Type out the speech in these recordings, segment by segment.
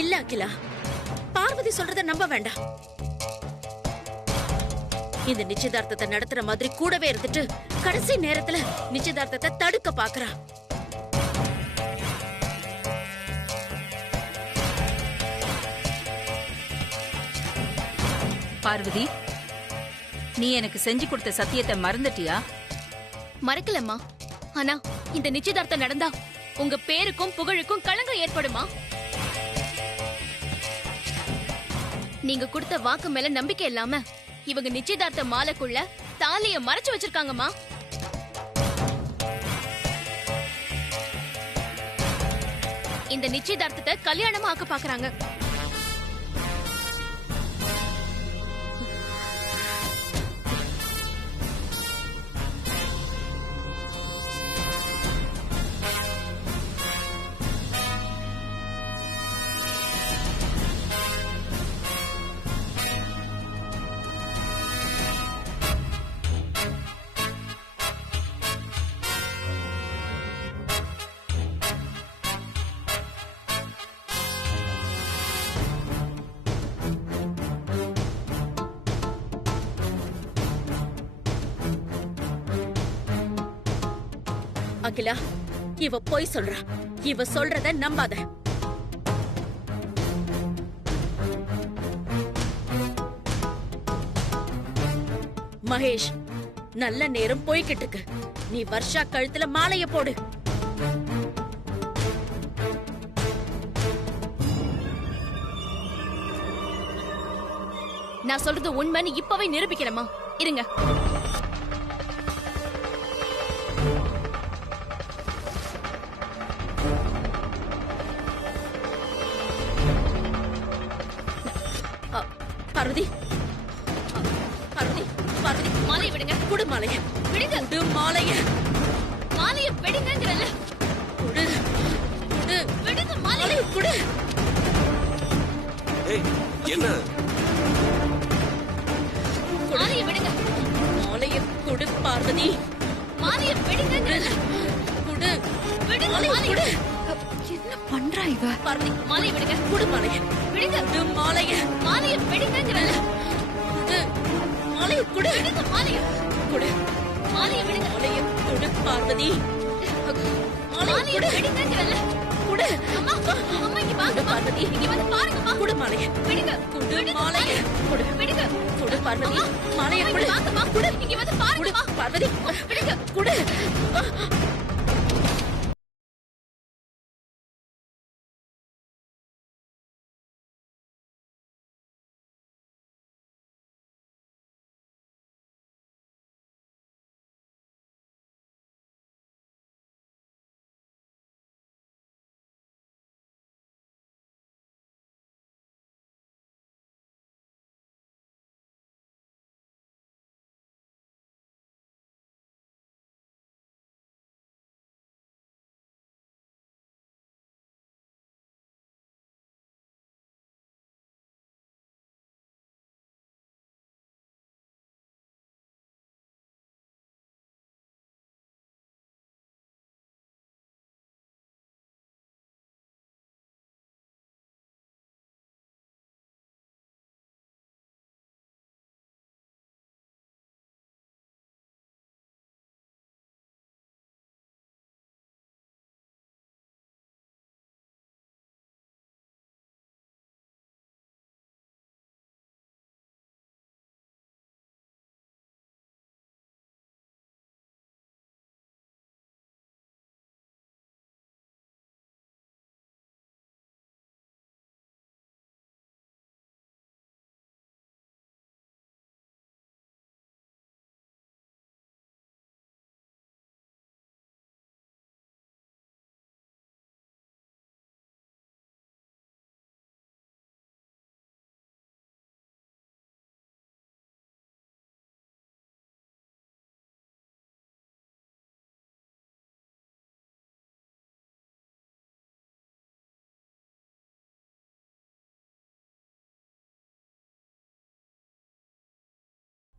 இல்ல அகிலா, பார்வதி சொல்றத நம்ப வேண்டாம். இந்த நிச்சயதார்த்தத்தை நடத்துற மாதிரி கூடவே இருந்துட்டு கடைசி நேரத்துல நிச்சயதார்த்தத்தை தடுக்க பாக்குறா. பார்வதி, நீ எனக்கு செஞ்சு கொடுத்த சத்தியத்தை மறந்துட்டியா? மறக்கலம்மா. ஆனா இந்த நிச்சயதார்த்தம் நடந்தா உங்க பேருக்கும் புகழுக்கும் களங்கம் ஏற்படுமா? நீங்க கொடுத்த வாக்கு மேல நம்பிக்கை இல்லாம இவங்க நிச்சயதார்த்த மாலைக்குள்ள தாலிய மறைச்சு வச்சிருக்காங்கம்மா. இந்த நிச்சயதார்த்தத்தை கல்யாணமா ஆக்க பாக்குறாங்க. அகிலா, இவ போய் சொல்றா. இவ சொல்றத நம்பாத. மகேஷ், நல்ல நேரம் போய்கிட்டு இருக்கு. நீ வர்ஷா கழுத்துல மாலைய போடு. நான் சொல்றது உண்மைன்னு இப்பவே நிரூபிக்கிறேம்மா. இருங்க. பார்வதி, பார்வதி, பார்வதி, மாலையை விடுங்க. குடு மாலைய. விடுங்க. குடு மாலைய. மாலையை விடுங்கங்கறல. குடு, குடு. விடுங்க மாலையை. குடு. ஏய், என்ன? மாலையை விடுங்க. மாலைய குடு பார்வதி. மாலையை விடுங்கங்கறல. குடு. விடுங்க மாலையை. குடு. என்ன பண்றா இவ? பார்வதி, மாலையை விடுங்க. குடு மாலைய. விடுங்க. குடு மாலைய. மாலையை விடுங்கங்கறல. குடு. மாலைய குடு. விடுங்க மாலையை. குடு. மாலையை விடுங்க. மாலைய குடு பார்வதி. மாலையை விடுங்கங்கறல. குடு. அம்மா, அம்மா இங்க வாங்க பார்வதி. இங்க வந்து பாருங்கம்மா. குடு மாலைய. விடுங்க. குடு மாலைய. குடு. விடுங்க. குடு பார்வதி. மாலைய அம்மா, குடு. இங்க வாங்கம்மா. குடு. இங்க வந்து குடு பாருங்கம்மா. பார்வதி. விடுங்க. குடு.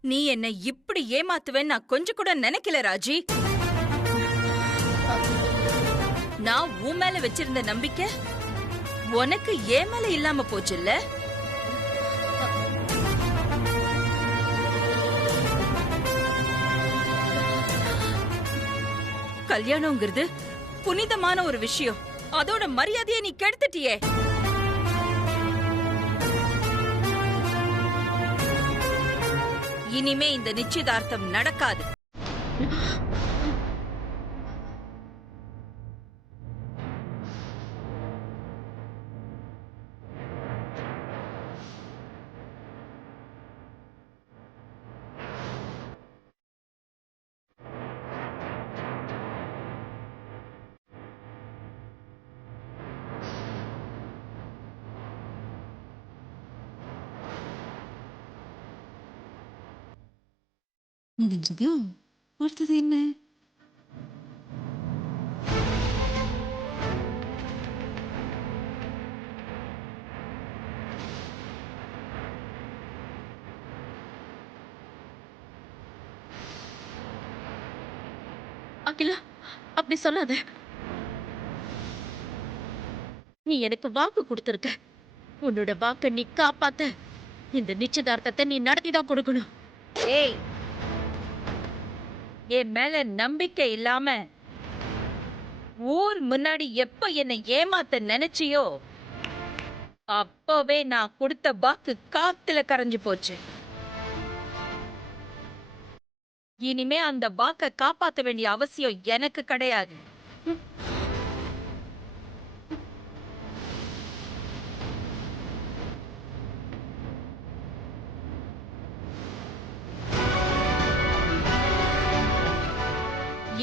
நீ என்ன இப்படி ஏமாத்துவேன்னு நான் கொஞ்சம் கூட நினைக்கல ராஜி. நான் உன் மேல வச்சிருந்த நம்பிக்கை உனக்கு ஏன் மேல இல்லாம போச்சுல்ல? கல்யாணம்ங்கிறது புனிதமான ஒரு விஷயம். அதோட மரியாதையை நீ கெடுத்துட்டியே. இனிமே இந்த நிச்சயதார்த்தம் நடக்காது. முடிஞ்சது. அடுத்தது என்ன? அகிலா, அப்படி சொல்லாத. நீ எனக்கு வாக்கு கொடுத்திருக்க. உன்னோட வாக்க நீ காப்பாத்த இந்த நிச்சயதார்த்தத்தை நீ நடத்திதான் கொடுக்கணும். ஏய், என் மேல நம்பிக்கை இல்லாம ஊர் முன்னாடி எப்ப என்னை ஏமாத்த நினைச்சியோ அப்பவே நான் கொடுத்த வாக்கு காத்துல கரைஞ்சு போச்சு. இனிமே அந்த வாக்க காப்பாத்த வேண்டிய அவசியம் எனக்கு கிடையாது.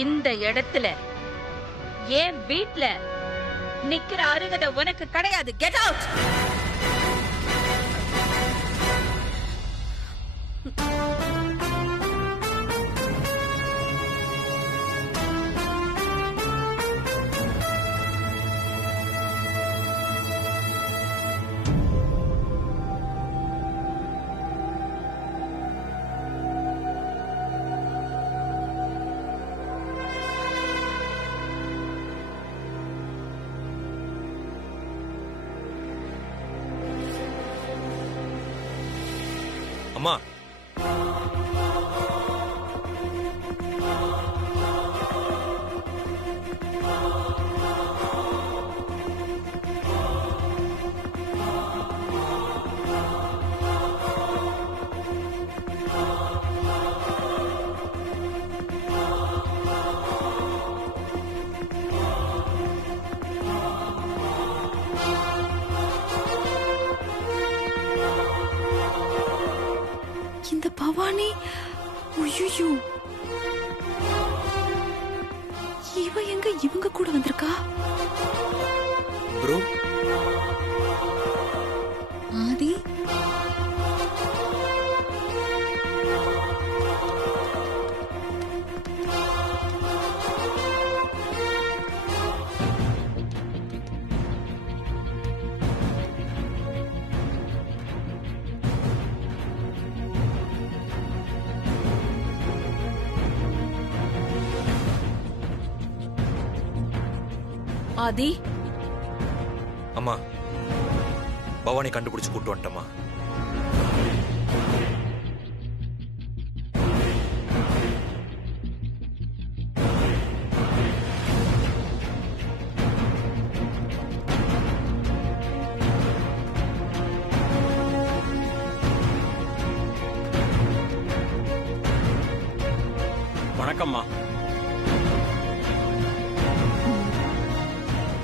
இந்த இடத்துல என் வீட்ல நிக்கிற அருகதை உனக்கு கிடையாது. Get out. அம்மா, இந்த பவானி, ஐயோ, இவ எங்க இவங்க கூட வந்திருக்கா? ப்ரோ, ஆதி, ஆதி, அம்மா, பவானி கண்டுபிடிச்சு கூட்டு வந்துட்டம்மா. வணக்கம்மா.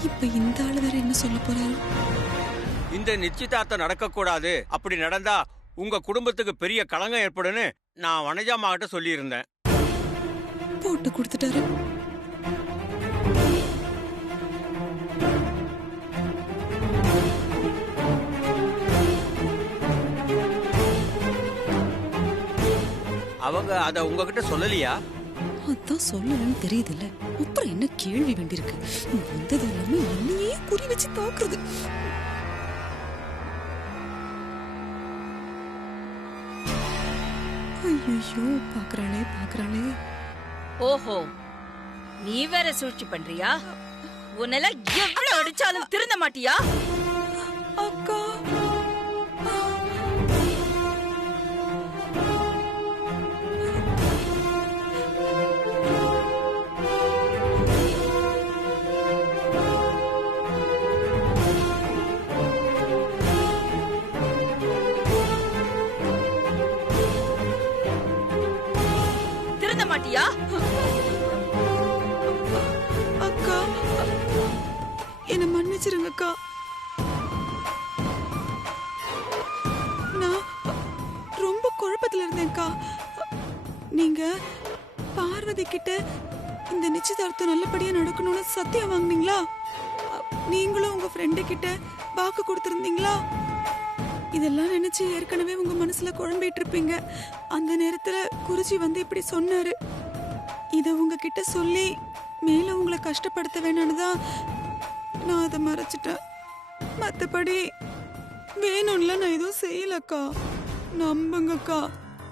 இப்ப இந்த ஆளு வேற என்ன சொல்ல போறாரு? இந்த நிச்சயதார்த்தம் நடக்கக்கூடாது. அப்படி நடந்தா உங்க குடும்பத்துக்கு பெரிய களங்கம் ஏற்படும்னு நான் வனஜாமா கிட்ட சொல்லியிருந்தேன். போட்டு கொடுத்துட்டாரு. அவங்க அத உங்ககிட்ட சொல்லலையா? அதான் சொல்லலன்னு தெரியுதுல்ல, அப்புறம் என்ன கேள்வி வேண்டியிருக்கு? வந்தது எல்லாமே என்னையே குறி வச்சு தாக்குறது. ஐயோ, பாக்குறாளே பாக்குறாளே. ஓஹோ, நீ வேற சூழ்ச்சி பண்றியா? உன்னெல்லாம் எவ்வளவு அடிச்சாலும் திருந்த மாட்டியா? அக்கா திருந்த மாட்டியா? அக்கா என்ன மன்னிச்சிருங்க அக்கா. நான் ரொம்ப குழப்பத்துல இருந்தேன்க்கா. நீங்க பார்வதி கிட்ட இந்த நிச்சயதார்த்தம் நல்லபடியா நடக்கணும்னு சத்தியம் வாங்குனீங்களா? நீங்களும் உங்க ஃப்ரெண்டு கிட்ட வாக்கு கொடுத்திருந்தீங்களா? இதெல்லாம் நினைச்சு ஏற்கனவே உங்க மனசுல குழம்பிட்டு இருப்பீங்க. அந்த நேரத்துல குருஜி வந்து இப்படி சொன்னாரு. இத உங்ககிட்ட சொல்லி மேல உங்களை கஷ்டப்படுத்த வேணான்னுதான் நான் அதை மறைச்சிட்டேன். மத்தபடி வேணும்ல நான் எதுவும் செய்யலக்கா. நம்புங்கக்கா,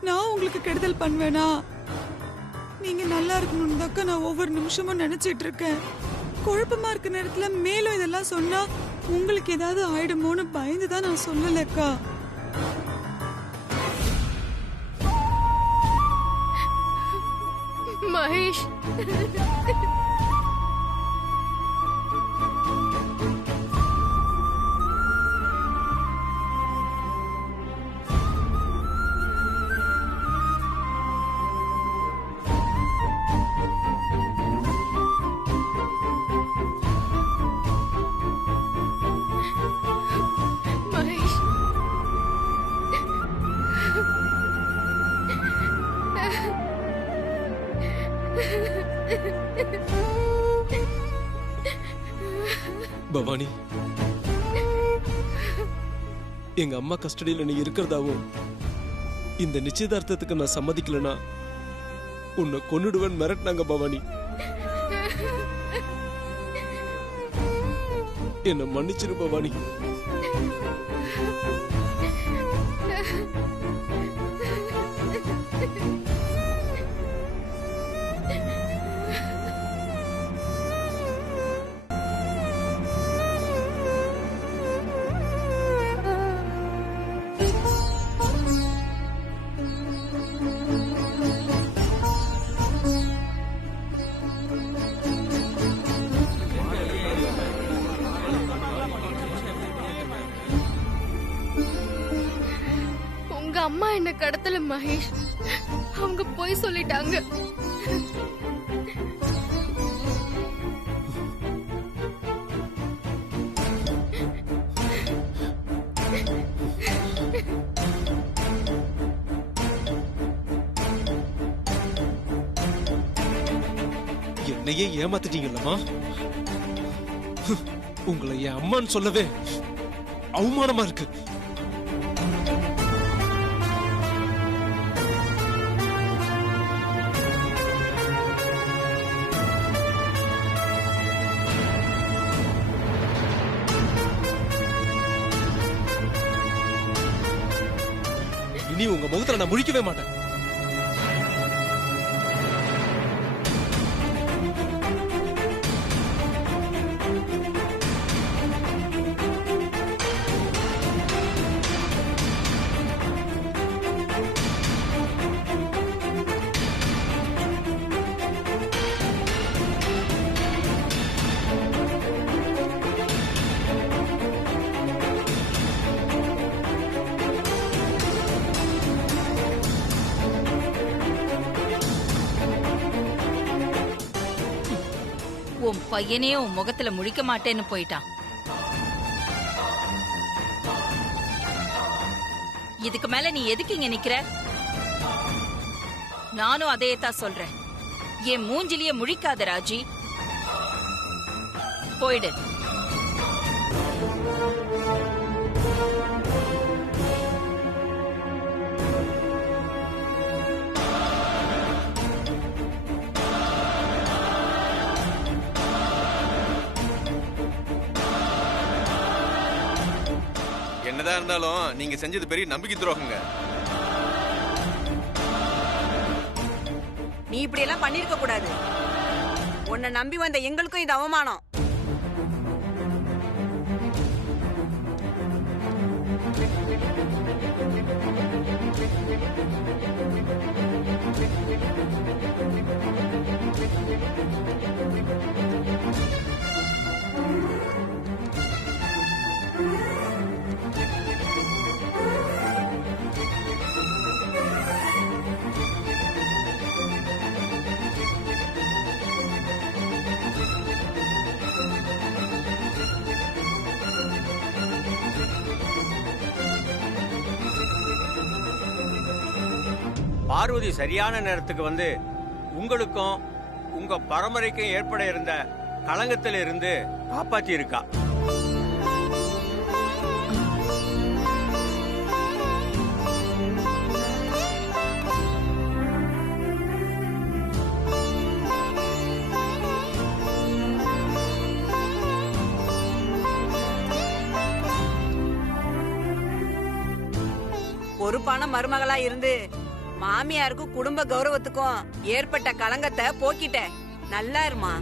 நான் உங்களுக்கு கெடுதல் பண்ணுவேனா? நீங்க நல்லா இருக்கணும்னு தாக்கா நான் ஒவ்வொரு நிமிஷமும் நினைச்சிட்டு இருக்கேன். குழப்பமா இருக்க நேரத்துல மேலும் இதெல்லாம் சொன்னா உங்களுக்கு ஏதாவது ஆயிடுமோன்னு பயந்துதான் நான் சொல்லலக்கா. மகேஷ், மகேஷ், பவானி, எங்க அம்மா கஸ்டடியில நீ இருக்கிறதாவும் இந்த நிச்சயதார்த்தத்துக்கு நான் சம்மதிக்கலனா உன்னை கொன்னுடுவேன் மிரட்டினாங்க பவானி. என்ன மன்னிச்சிரு பவானி. உங்க அம்மா என்ன கடத்தல மகேஷ். அவங்க போய் சொல்லிட்டாங்க. என்னையே ஏமாத்திட்டீங்கல்லம்மா. உங்களை என் அம்மான்னு சொல்லவே அவமானமா இருக்கு. இனி உங்க முகத்துல நான் முழிக்கவே மாட்டேன். உன் பையனே உன் முகத்துல முழிக்க மாட்டேன்னு போயிட்டான். இதுக்கு மேல நீ எதுக்கு இங்க நிக்கிற? நானும் அதையே தான் சொல்றேன். என் மூஞ்சிலேயே முழிக்காத ராஜி, போயிடு. என்னதான் இருந்தாலும் நீங்க செஞ்சது பெரிய நம்பிக்கை துரோகங்க. நீ இப்படி எல்லாம் பண்ணிருக்க கூடாது. உன்னை நம்பி வந்த எங்களுக்கும் இது அவமானம். பார்வதி சரியான நேரத்துக்கு வந்து உங்களுக்கும் உங்க பரம்பரைக்கும் ஏற்பட இருந்த களங்கத்தில இருந்து காப்பாத்தி இருக்கா. பொறுப்பான மருமகளா இருந்து மாமியாருக்கும் குடும்ப கௌரவத்துக்கும் ஏற்பட்ட களங்கத்தை போக்கிட்ட. நல்லா இருமா.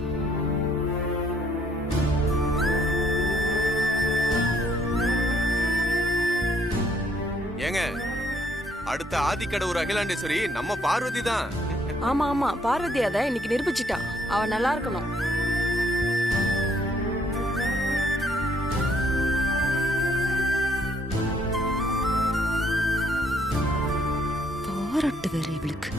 ஏங்க, அடுத்த ஆதிக்கடவுர் அகிலாண்டேஸ்வரி நம்ம பார்வதி தான். ஆமா ஆமா, பார்வதி அத இன்னைக்கு நிரூபிச்சிட்டா. அவ நல்லா இருக்கணும். பாராட்டு வேற இவளுக்கு.